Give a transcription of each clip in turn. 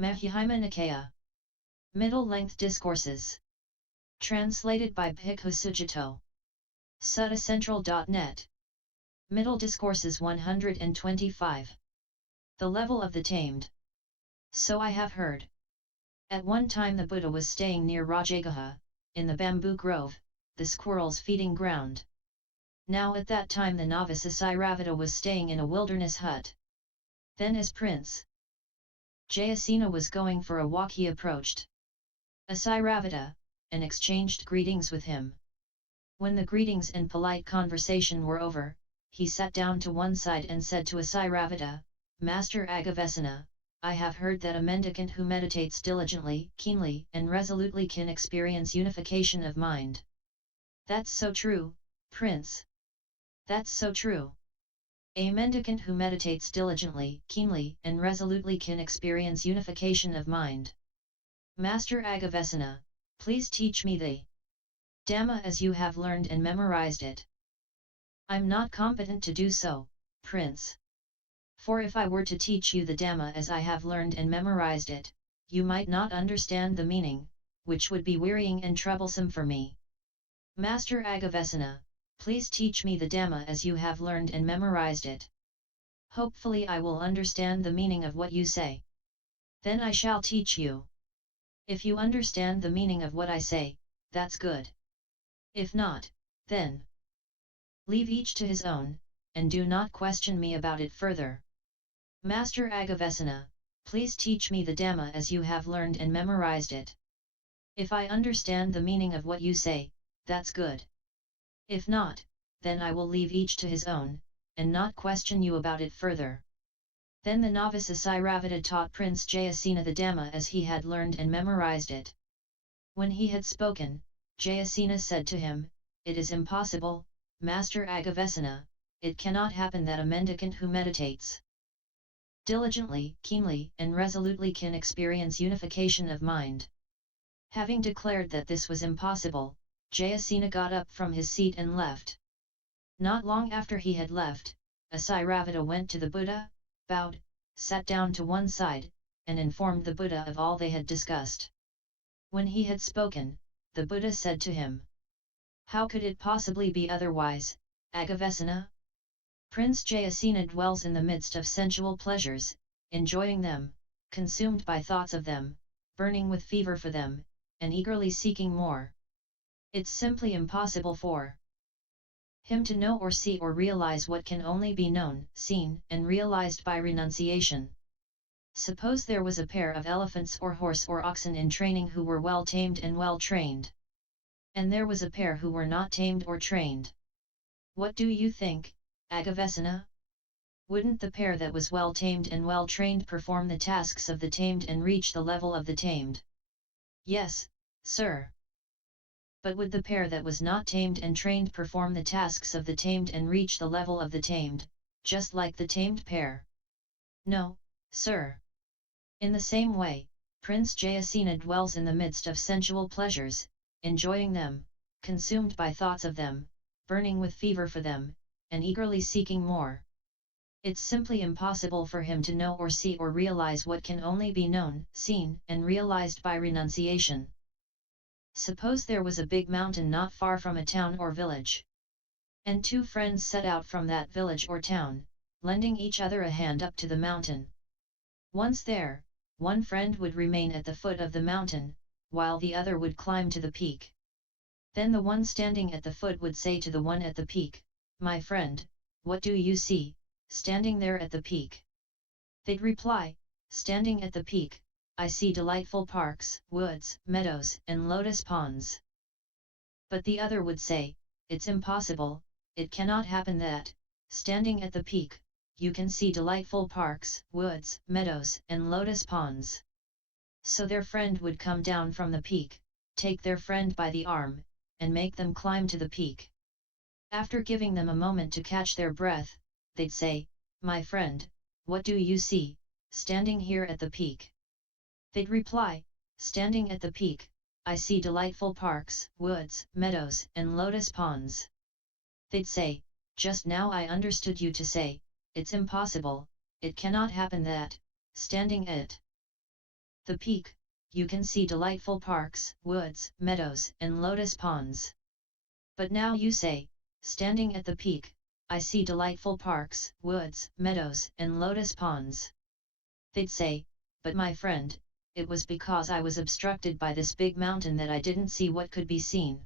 Majjhima Nikaya. Middle-length discourses. Translated by Bhikkhu Sujato. Suttacentral.net. Middle Discourses 125. The level of the tamed. So I have heard. At one time the Buddha was staying near Rajagaha, in the bamboo grove, the squirrels' feeding ground. Now at that time the novice Asairavata was staying in a wilderness hut. Then as Prince Jayasena was going for a walk he approached Asairavata, and exchanged greetings with him. When the greetings and polite conversation were over, he sat down to one side and said to Asairavata, Master Aggivessana, I have heard that a mendicant who meditates diligently, keenly, and resolutely can experience unification of mind. That's so true, Prince. That's so true. A mendicant who meditates diligently, keenly, and resolutely can experience unification of mind. Master Aggivessana, please teach me the Dhamma as you have learned and memorized it. I'm not competent to do so, Prince. For if I were to teach you the Dhamma as I have learned and memorized it, you might not understand the meaning, which would be wearying and troublesome for me. Master Aggivessana, please teach me the Dhamma as you have learned and memorized it. Hopefully I will understand the meaning of what you say. Then I shall teach you. If you understand the meaning of what I say, that's good. If not, then leave each to his own, and do not question me about it further. Master Aggivessana, please teach me the Dhamma as you have learned and memorized it. If I understand the meaning of what you say, that's good. If not, then I will leave each to his own, and not question you about it further. Then the novice Asairavata taught Prince Jayasena the Dhamma as he had learned and memorized it. When he had spoken, Jayasena said to him, It is impossible, Master Aggivessana, it cannot happen that a mendicant who meditates diligently, keenly, and resolutely can experience unification of mind. Having declared that this was impossible, Jayasena got up from his seat and left. Not long after he had left, Asairavata went to the Buddha, bowed, sat down to one side, and informed the Buddha of all they had discussed. When he had spoken, the Buddha said to him, How could it possibly be otherwise, Aggivessana? Prince Jayasena dwells in the midst of sensual pleasures, enjoying them, consumed by thoughts of them, burning with fever for them, and eagerly seeking more. It's simply impossible for him to know or see or realize what can only be known, seen, and realized by renunciation. Suppose there was a pair of elephants or horse or oxen in training who were well tamed and well trained. And there was a pair who were not tamed or trained. What do you think, Aggivessana? Wouldn't the pair that was well tamed and well trained perform the tasks of the tamed and reach the level of the tamed? Yes, sir. But would the pair that was not tamed and trained perform the tasks of the tamed and reach the level of the tamed, just like the tamed pair? No, sir. In the same way, Prince Jayasena dwells in the midst of sensual pleasures, enjoying them, consumed by thoughts of them, burning with fever for them, and eagerly seeking more. It's simply impossible for him to know or see or realize what can only be known, seen, and realized by renunciation. Suppose there was a big mountain not far from a town or village. And two friends set out from that village or town, lending each other a hand up to the mountain. Once there, one friend would remain at the foot of the mountain, while the other would climb to the peak. Then the one standing at the foot would say to the one at the peak, My friend, what do you see, standing there at the peak? They'd reply, Standing at the peak, I see delightful parks, woods, meadows, and lotus ponds. But the other would say, It's impossible, it cannot happen that, standing at the peak, you can see delightful parks, woods, meadows, and lotus ponds. So their friend would come down from the peak, take their friend by the arm, and make them climb to the peak. After giving them a moment to catch their breath, they'd say, My friend, what do you see, standing here at the peak? They'd reply, Standing at the peak, I see delightful parks, woods, meadows, and lotus ponds. They'd say, Just now I understood you to say, It's impossible, it cannot happen that, standing at the peak, you can see delightful parks, woods, meadows, and lotus ponds. But now you say, standing at the peak, I see delightful parks, woods, meadows, and lotus ponds. They'd say, but my friend, it was because I was obstructed by this big mountain that I didn't see what could be seen.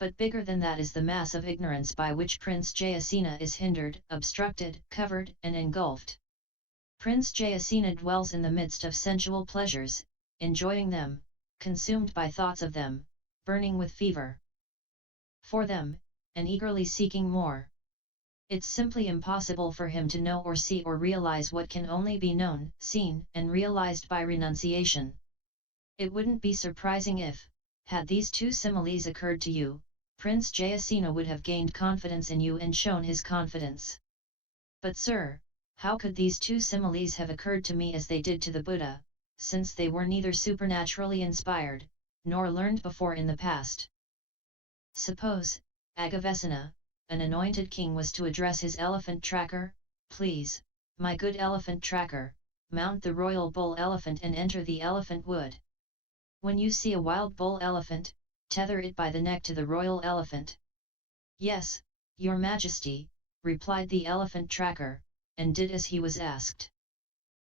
But bigger than that is the mass of ignorance by which Prince Jayasena is hindered, obstructed, covered, and engulfed. Prince Jayasena dwells in the midst of sensual pleasures, enjoying them, consumed by thoughts of them, burning with fever for them, and eagerly seeking more. It's simply impossible for him to know or see or realize what can only be known, seen, and realized by renunciation. It wouldn't be surprising if, had these two similes occurred to you, Prince Jayasena would have gained confidence in you and shown his confidence. But sir, how could these two similes have occurred to me as they did to the Buddha, since they were neither supernaturally inspired, nor learned before in the past? Suppose, Aggivessana, an anointed king was to address his elephant tracker, please, my good elephant tracker, mount the royal bull elephant and enter the elephant wood. When you see a wild bull elephant, tether it by the neck to the royal elephant. Yes, your majesty, replied the elephant tracker, and did as he was asked.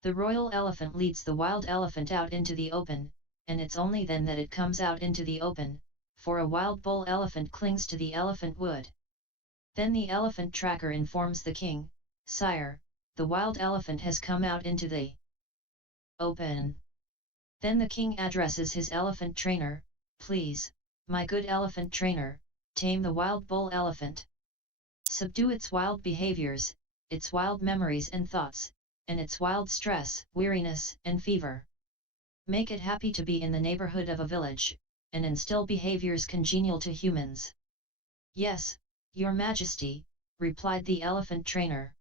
The royal elephant leads the wild elephant out into the open, and it's only then that it comes out into the open, for a wild bull elephant clings to the elephant wood. Then the elephant tracker informs the king, sire, the wild elephant has come out into the open. Then the king addresses his elephant trainer, please, my good elephant trainer, tame the wild bull elephant. Subdue its wild behaviors, its wild memories and thoughts, and its wild stress, weariness, and fever. Make it happy to be in the neighborhood of a village, and instill behaviors congenial to humans. Yes, your majesty, replied the elephant trainer.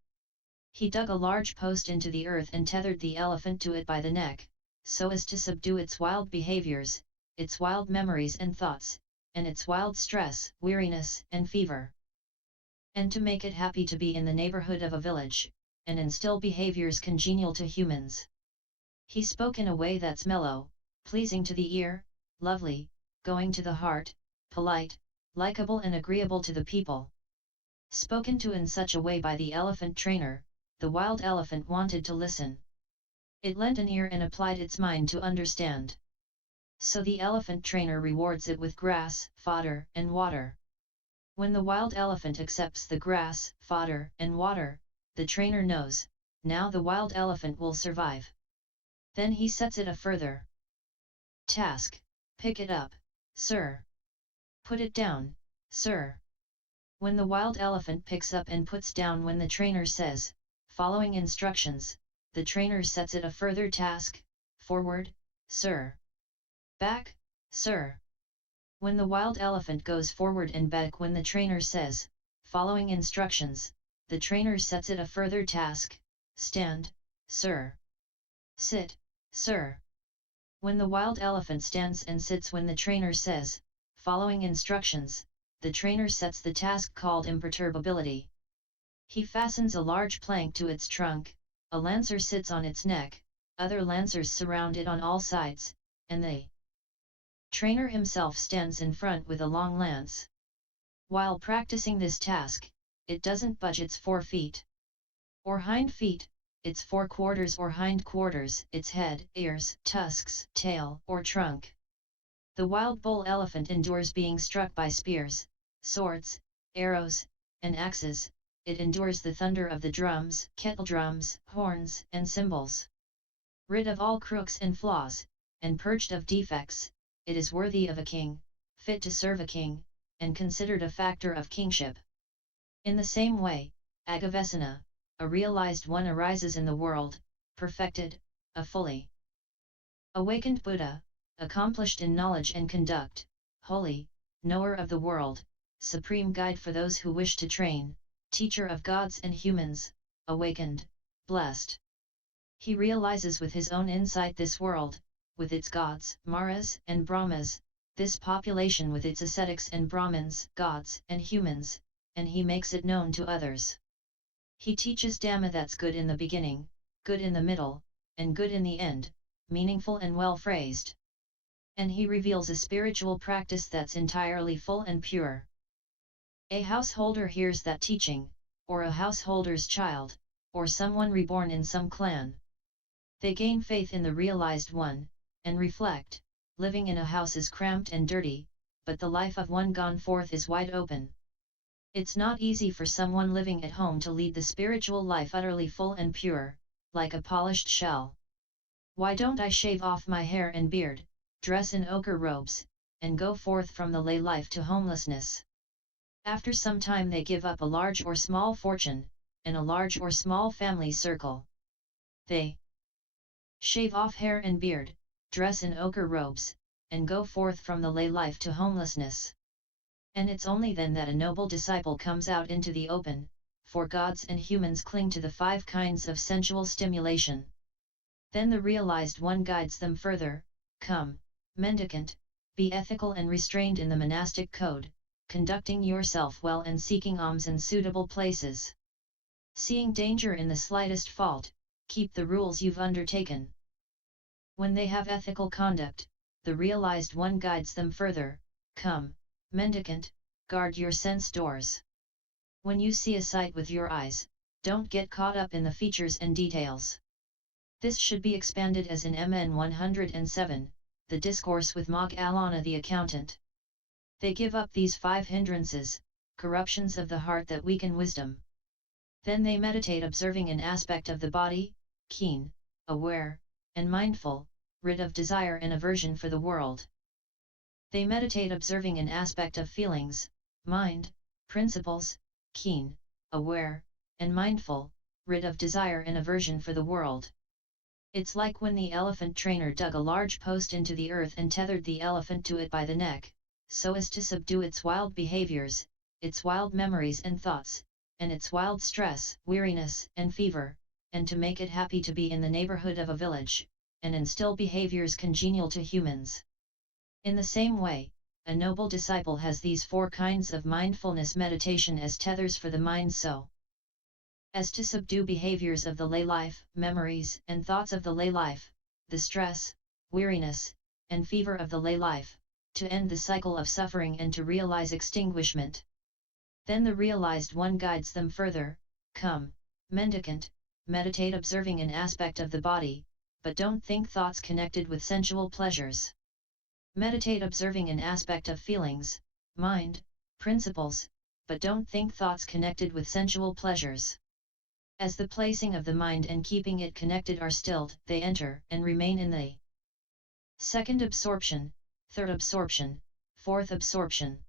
He dug a large post into the earth and tethered the elephant to it by the neck, so as to subdue its wild behaviors, its wild memories and thoughts, and its wild stress, weariness, and fever. And to make it happy to be in the neighborhood of a village, and instill behaviors congenial to humans. He spoke in a way that's mellow, pleasing to the ear, lovely, going to the heart, polite, likable and agreeable to the people. Spoken to in such a way by the elephant trainer, the wild elephant wanted to listen. It lent an ear and applied its mind to understand. So the elephant trainer rewards it with grass, fodder, and water. When the wild elephant accepts the grass, fodder, and water, the trainer knows, now the wild elephant will survive. Then he sets it a further task, pick it up, sir. Put it down, sir. When the wild elephant picks up and puts down when the trainer says, following instructions, the trainer sets it a further task, forward, sir. Back, sir. When the wild elephant goes forward and back when the trainer says, following instructions, the trainer sets it a further task, stand, sir. Sit, sir. When the wild elephant stands and sits when the trainer says, following instructions, the trainer sets the task called imperturbability. He fastens a large plank to its trunk, a lancer sits on its neck, other lancers surround it on all sides, and the trainer himself stands in front with a long lance. While practicing this task, it doesn't budge its 4 feet or hind feet, its 4 quarters or hind quarters, its head, ears, tusks, tail, or trunk. The wild bull elephant endures being struck by spears, swords, arrows, and axes. It endures the thunder of the drums, kettle drums, horns, and cymbals. Rid of all crooks and flaws, and purged of defects, it is worthy of a king, fit to serve a king, and considered a factor of kingship. In the same way, Aggivessana, a realized one arises in the world, perfected, a fully awakened Buddha, accomplished in knowledge and conduct, holy, knower of the world, supreme guide for those who wish to train, teacher of gods and humans, awakened, blessed. He realizes with his own insight this world, with its gods, Maras and Brahmas, this population with its ascetics and Brahmins, gods and humans, and he makes it known to others. He teaches Dhamma that's good in the beginning, good in the middle, and good in the end, meaningful and well phrased. And he reveals a spiritual practice that's entirely full and pure. A householder hears that teaching, or a householder's child, or someone reborn in some clan. They gain faith in the realized one, and reflect, living in a house is cramped and dirty, but the life of one gone forth is wide open. It's not easy for someone living at home to lead the spiritual life utterly full and pure, like a polished shell. Why don't I shave off my hair and beard, dress in ochre robes, and go forth from the lay life to homelessness? After some time they give up a large or small fortune, and a large or small family circle. They shave off hair and beard, dress in ochre robes, and go forth from the lay life to homelessness. And it's only then that a noble disciple comes out into the open, for gods and humans cling to the 5 kinds of sensual stimulation. Then the realized one guides them further. Come, mendicant, be ethical and restrained in the monastic code, conducting yourself well and seeking alms in suitable places. Seeing danger in the slightest fault, keep the rules you've undertaken. When they have ethical conduct, the realized one guides them further. Come, mendicant, guard your sense doors. When you see a sight with your eyes, don't get caught up in the features and details. This should be expanded as in MN 107, the Discourse with Moggallana the Accountant. They give up these 5 hindrances, corruptions of the heart that weaken wisdom. Then they meditate observing an aspect of the body, keen, aware, and mindful, rid of desire and aversion for the world. They meditate observing an aspect of feelings, mind, principles, keen, aware, and mindful, rid of desire and aversion for the world. It's like when the elephant trainer dug a large post into the earth and tethered the elephant to it by the neck, so as to subdue its wild behaviors, its wild memories and thoughts, and its wild stress, weariness, and fever, and to make it happy to be in the neighborhood of a village, and instill behaviors congenial to humans. In the same way, a noble disciple has these 4 kinds of mindfulness meditation as tethers for the mind so as to subdue behaviors of the lay life, memories and thoughts of the lay life, the stress, weariness, and fever of the lay life, to end the cycle of suffering and to realize extinguishment. Then the realized one guides them further. Come, mendicant, meditate observing an aspect of the body, but don't think thoughts connected with sensual pleasures. Meditate observing an aspect of feelings, mind, principles, but don't think thoughts connected with sensual pleasures. As the placing of the mind and keeping it connected are stilled, they enter and remain in the 2nd absorption, 3rd absorption, 4th absorption.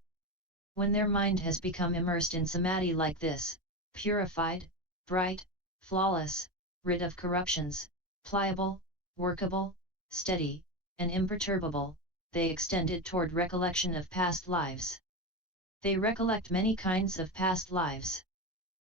When their mind has become immersed in samadhi like this, purified, bright, flawless, rid of corruptions, pliable, workable, steady, and imperturbable, they extend it toward recollection of past lives. They recollect many kinds of past lives.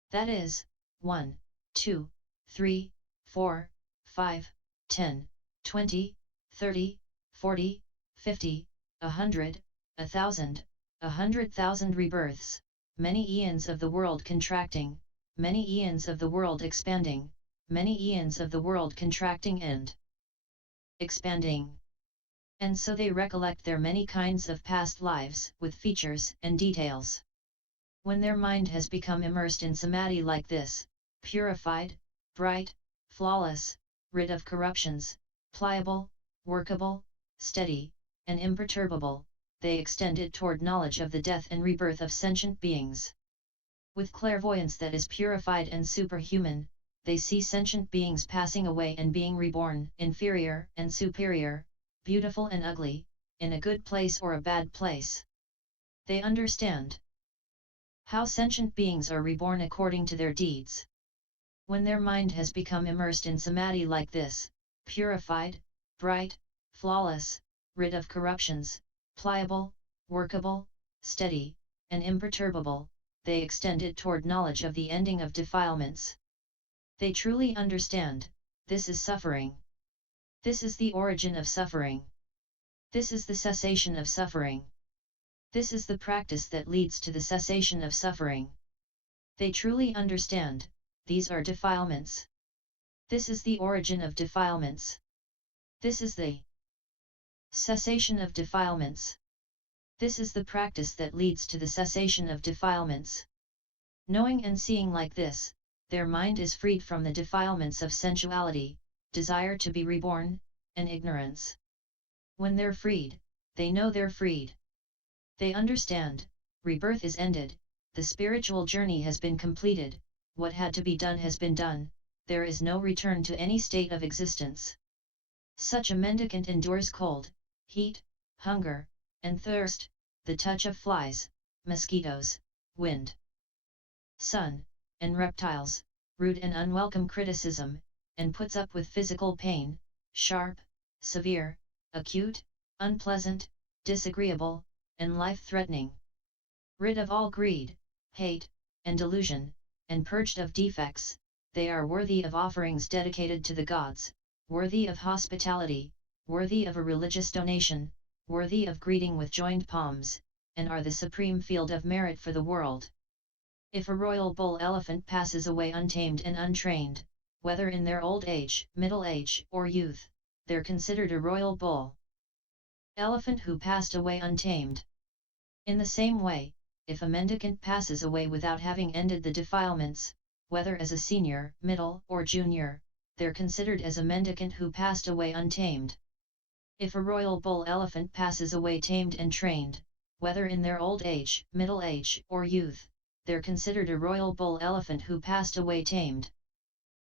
That is, 1, 2, 3, 4, 5, 10, 20, 30, 40, 50, 100, 1,000, 100,000 rebirths, many eons of the world contracting, many eons of the world expanding, many eons of the world contracting and expanding. And so they recollect their many kinds of past lives, with features and details. When their mind has become immersed in samadhi like this, purified, bright, flawless, rid of corruptions, pliable, workable, steady, and imperturbable, they extend it toward knowledge of the death and rebirth of sentient beings. With clairvoyance that is purified and superhuman, they see sentient beings passing away and being reborn, inferior and superior, beautiful and ugly, in a good place or a bad place. They understand how sentient beings are reborn according to their deeds. When their mind has become immersed in samadhi like this, purified, bright, flawless, rid of corruptions, pliable, workable, steady, and imperturbable, they extend it toward knowledge of the ending of defilements. They truly understand, this is suffering. This is the origin of suffering. This is the cessation of suffering. This is the practice that leads to the cessation of suffering. They truly understand, these are defilements. This is the origin of defilements. This is the cessation of defilements. This is the practice that leads to the cessation of defilements. Knowing and seeing like this, their mind is freed from the defilements of sensuality, desire to be reborn, and ignorance. When they're freed, they know they're freed. They understand, rebirth is ended, the spiritual journey has been completed, what had to be done has been done, there is no return to any state of existence. Such a mendicant endures cold, heat, hunger, and thirst, the touch of flies, mosquitoes, wind, sun, and reptiles, rude and unwelcome criticism, and puts up with physical pain, sharp, severe, acute, unpleasant, disagreeable, and life-threatening. Rid of all greed, hate, and delusion, and purged of defects, they are worthy of offerings dedicated to the gods, worthy of hospitality, worthy of a religious donation, worthy of greeting with joined palms, and are the supreme field of merit for the world. If a royal bull elephant passes away untamed and untrained, whether in their old age, middle age, or youth, they're considered a royal bull elephant who passed away untamed. In the same way, if a mendicant passes away without having ended the defilements, whether as a senior, middle, or junior, they're considered as a mendicant who passed away untamed. If a royal bull elephant passes away tamed and trained, whether in their old age, middle age, or youth, they're considered a royal bull elephant who passed away tamed.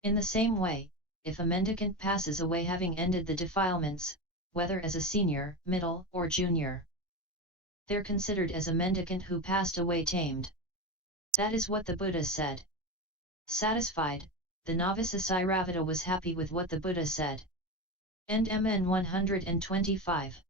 In the same way, if a mendicant passes away having ended the defilements, whether as a senior, middle, or junior, they're considered as a mendicant who passed away tamed. That is what the Buddha said. Satisfied, the novice Asairavata was happy with what the Buddha said. End MN 125.